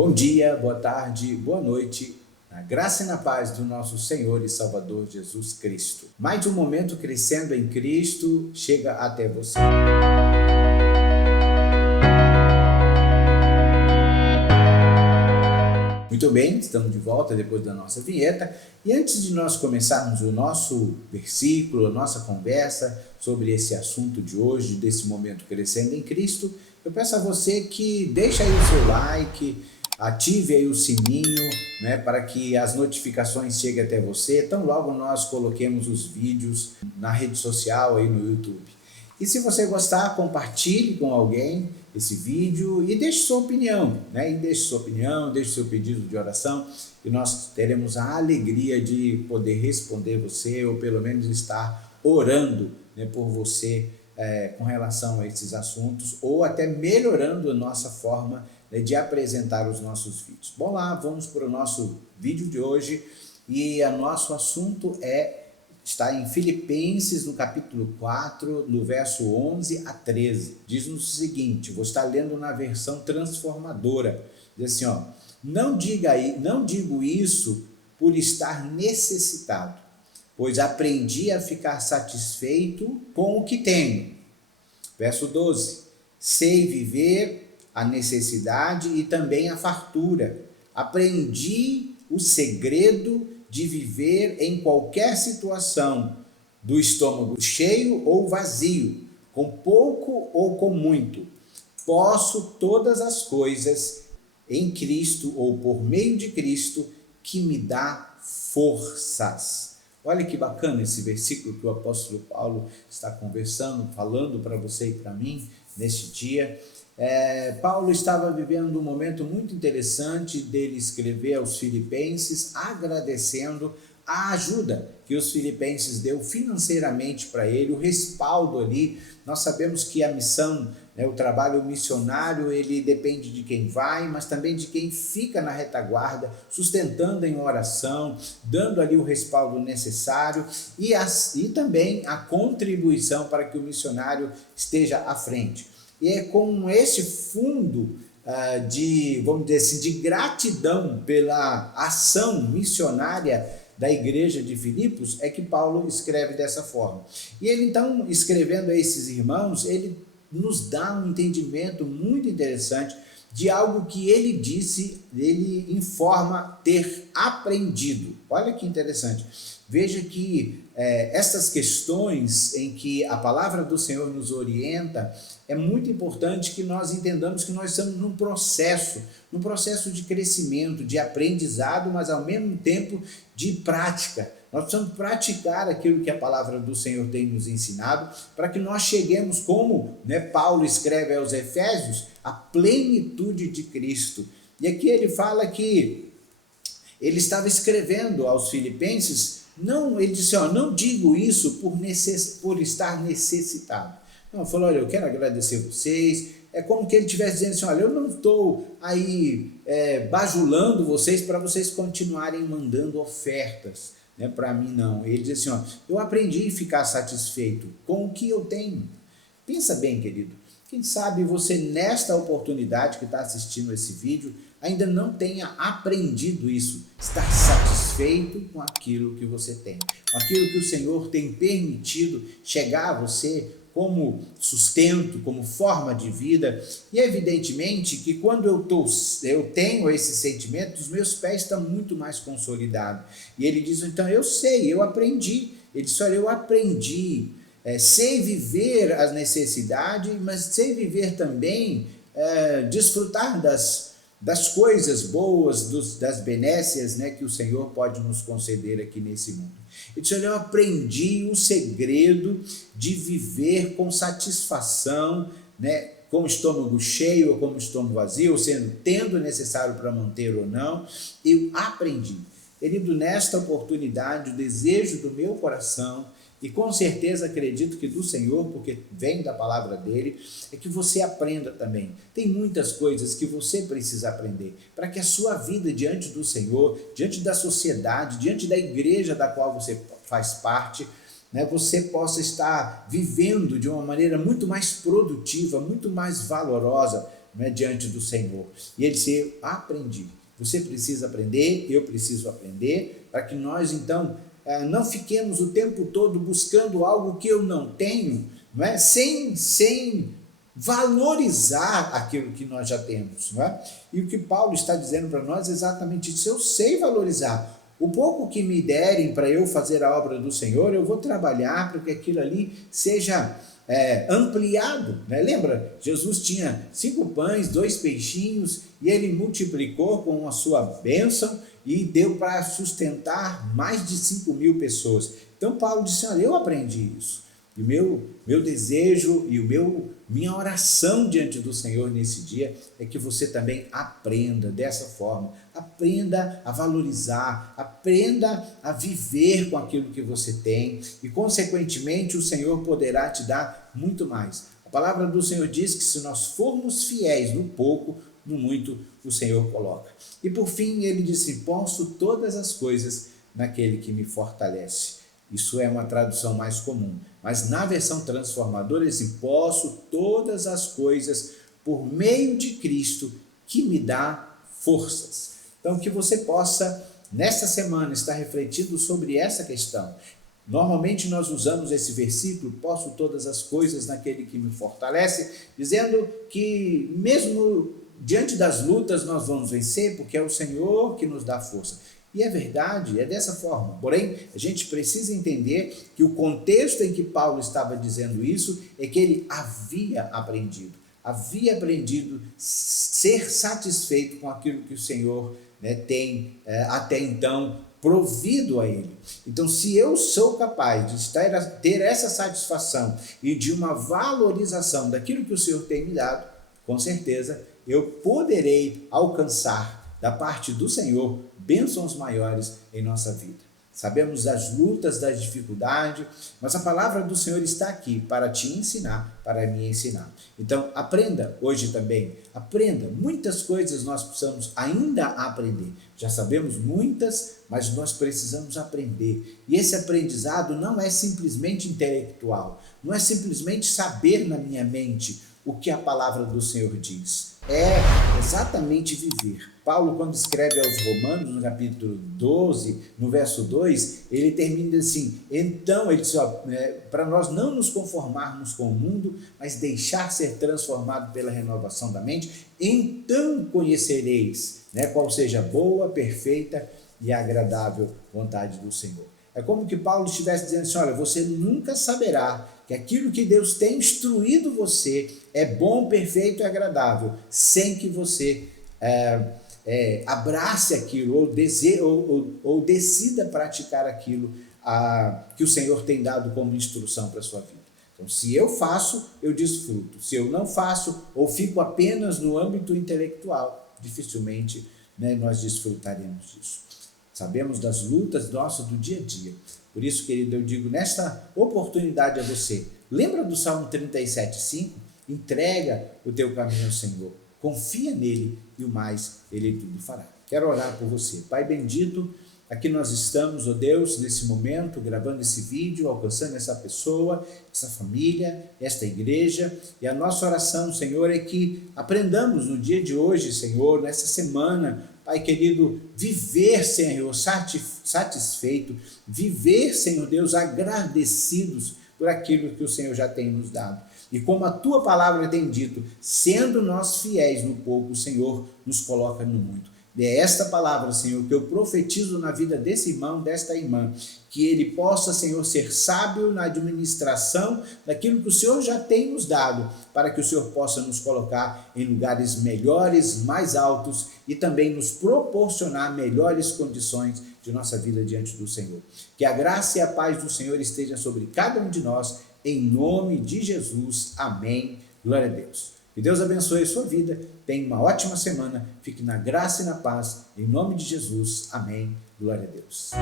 Bom dia, boa tarde, boa noite, na graça e na paz do nosso Senhor e Salvador Jesus Cristo. Mais um momento crescendo em Cristo chega até você. Muito bem, estamos de volta depois da nossa vinheta e antes de nós começarmos o nosso versículo, a nossa conversa sobre esse assunto de hoje, desse momento crescendo em Cristo, eu peço a você que deixe aí o seu like, ative aí o sininho, para que as notificações cheguem até você, tão logo nós coloquemos os vídeos na rede social aí no YouTube. E se você gostar, compartilhe com alguém esse vídeo e deixe sua opinião, deixe seu pedido de oração e nós teremos a alegria de poder responder você ou pelo menos estar orando por você com relação a esses assuntos ou até melhorando a nossa forma de apresentar os nossos vídeos. Bom lá, vamos para o nosso vídeo de hoje e o nosso assunto está em Filipenses, no capítulo 4, no verso 11 a 13. Diz-nos o seguinte, vou estar lendo na versão transformadora. Diz assim, não digo isso por estar necessitado, pois aprendi a ficar satisfeito com o que tenho. Verso 12, sei viver a necessidade e também a fartura. Aprendi o segredo de viver em qualquer situação, do estômago cheio ou vazio, com pouco ou com muito. Posso todas as coisas em Cristo ou por meio de Cristo que me dá forças. Olha que bacana esse versículo que o apóstolo Paulo está conversando, falando para você e para mim neste dia. Paulo estava vivendo um momento muito interessante dele escrever aos filipenses, agradecendo a ajuda que os filipenses deu financeiramente para ele, o respaldo ali. Nós sabemos que a missão, o trabalho missionário, ele depende de quem vai, mas também de quem fica na retaguarda, sustentando em oração, dando ali o respaldo necessário e também a contribuição para que o missionário esteja à frente. E é com esse fundo vamos dizer assim, de gratidão pela ação missionária da igreja de Filipos, é que Paulo escreve dessa forma. E ele então, escrevendo a esses irmãos, ele nos dá um entendimento muito interessante de algo que ele disse, ele informa ter aprendido. Olha que interessante. Veja que essas questões em que a palavra do Senhor nos orienta, é muito importante que nós entendamos que nós estamos num processo de crescimento, de aprendizado, mas ao mesmo tempo de prática. Nós precisamos praticar aquilo que a palavra do Senhor tem nos ensinado, para que nós cheguemos, como Paulo escreve aos Efésios, à plenitude de Cristo. E aqui ele fala que ele estava escrevendo aos filipenses, ele disse, não digo isso por estar necessitado. Não, falou, olha, eu quero agradecer vocês. É como que ele estivesse dizendo assim, olha, eu não estou aí bajulando vocês para vocês continuarem mandando ofertas para mim, não. Ele diz assim, eu aprendi a ficar satisfeito com o que eu tenho. Pensa bem, querido, quem sabe você nesta oportunidade que está assistindo esse vídeo ainda não tenha aprendido isso, estar satisfeito com aquilo que você tem, com aquilo que o Senhor tem permitido chegar a você como sustento, como forma de vida. E evidentemente que quando eu tenho esse sentimento, os meus pés estão muito mais consolidados. E ele diz, então eu sei, eu aprendi. Ele diz, olha, eu aprendi, sei viver as necessidades, mas sei viver também, desfrutar das coisas boas, das benécias que o Senhor pode nos conceder aqui nesse mundo. Ele disse, olha, eu aprendi o segredo de viver com satisfação, com o estômago cheio ou com o estômago vazio, ou sendo, tendo o necessário para manter ou não, eu aprendi. Querido, nesta oportunidade, o desejo do meu coração, e com certeza acredito que do Senhor, porque vem da palavra dele, é que você aprenda também. Tem muitas coisas que você precisa aprender, para que a sua vida diante do Senhor, diante da sociedade, diante da igreja da qual você faz parte, você possa estar vivendo de uma maneira muito mais produtiva, muito mais valorosa, né, diante do Senhor. E ele disse: eu aprendi. Você precisa aprender, eu preciso aprender, para que nós então não fiquemos o tempo todo buscando algo que eu não tenho, não é? Sem valorizar aquilo que nós já temos. Não é? E o que Paulo está dizendo para nós é exatamente isso. Eu sei valorizar. O pouco que me derem para eu fazer a obra do Senhor, eu vou trabalhar para que aquilo ali seja ampliado. Né? Lembra? Jesus tinha 5 pães, 2 peixinhos, e ele multiplicou com a sua bênção e deu para sustentar mais de 5.000 pessoas. Então Paulo disse: olha, eu aprendi isso. E o meu desejo e minha oração diante do Senhor nesse dia é que você também aprenda dessa forma, aprenda a valorizar, aprenda a viver com aquilo que você tem e, consequentemente, o Senhor poderá te dar muito mais. A palavra do Senhor diz que se nós formos fiéis no pouco, no muito o Senhor coloca. E por fim ele disse: posso todas as coisas naquele que me fortalece. Isso é uma tradução mais comum, mas na versão transformadora ele diz: posso todas as coisas por meio de Cristo que me dá forças. Então que você possa nesta semana estar refletindo sobre essa questão. Normalmente nós usamos esse versículo, posso todas as coisas naquele que me fortalece, dizendo que mesmo diante das lutas nós vamos vencer, porque é o Senhor que nos dá força. E é verdade, é dessa forma. Porém, a gente precisa entender que o contexto em que Paulo estava dizendo isso é que ele havia aprendido ser satisfeito com aquilo que o Senhor tem até então provido a ele. Então, se eu sou capaz de ter essa satisfação e de uma valorização daquilo que o Senhor tem me dado, com certeza eu poderei alcançar da parte do Senhor bênçãos maiores em nossa vida. Sabemos das lutas, das dificuldades, mas a palavra do Senhor está aqui para te ensinar, para me ensinar. Então, aprenda hoje também, aprenda. Muitas coisas nós precisamos ainda aprender. Já sabemos muitas, mas nós precisamos aprender. E esse aprendizado não é simplesmente intelectual, não é simplesmente saber na minha mente o que a palavra do Senhor diz. É exatamente viver. Paulo, quando escreve aos Romanos, no capítulo 12, no verso 2, ele termina assim: então, ele diz, para nós não nos conformarmos com o mundo, mas deixar ser transformado pela renovação da mente, então conhecereis qual seja a boa, perfeita e agradável vontade do Senhor. É como que Paulo estivesse dizendo assim: olha, você nunca saberá que aquilo que Deus tem instruído você é bom, perfeito e agradável, sem que você abrace aquilo ou decida praticar aquilo que o Senhor tem dado como instrução para a sua vida. Então, se eu faço, eu desfruto. Se eu não faço ou fico apenas no âmbito intelectual, dificilmente nós desfrutaremos disso. Sabemos das lutas nossas do dia a dia. Por isso, querido, eu digo nesta oportunidade a você, lembra do Salmo 37,5? Entrega o teu caminho ao Senhor, confia nele e o mais ele tudo fará. Quero orar por você. Pai bendito, aqui nós estamos, ó Deus, nesse momento, gravando esse vídeo, alcançando essa pessoa, essa família, esta igreja, e a nossa oração, Senhor, é que aprendamos no dia de hoje, Senhor, nessa semana, Pai querido, viver, Senhor, satisfeito, viver, Senhor Deus, agradecidos por aquilo que o Senhor já tem nos dado. E como a Tua palavra tem dito, sendo nós fiéis no pouco, o Senhor nos coloca no muito. E é esta palavra, Senhor, que eu profetizo na vida desse irmão, desta irmã, que ele possa, Senhor, ser sábio na administração daquilo que o Senhor já tem nos dado, para que o Senhor possa nos colocar em lugares melhores, mais altos e também nos proporcionar melhores condições de nossa vida diante do Senhor. Que a graça e a paz do Senhor esteja sobre cada um de nós, em nome de Jesus. Amém. Glória a Deus. Que Deus abençoe a sua vida. Tenha uma ótima semana. Fique na graça e na paz. Em nome de Jesus. Amém. Glória a Deus.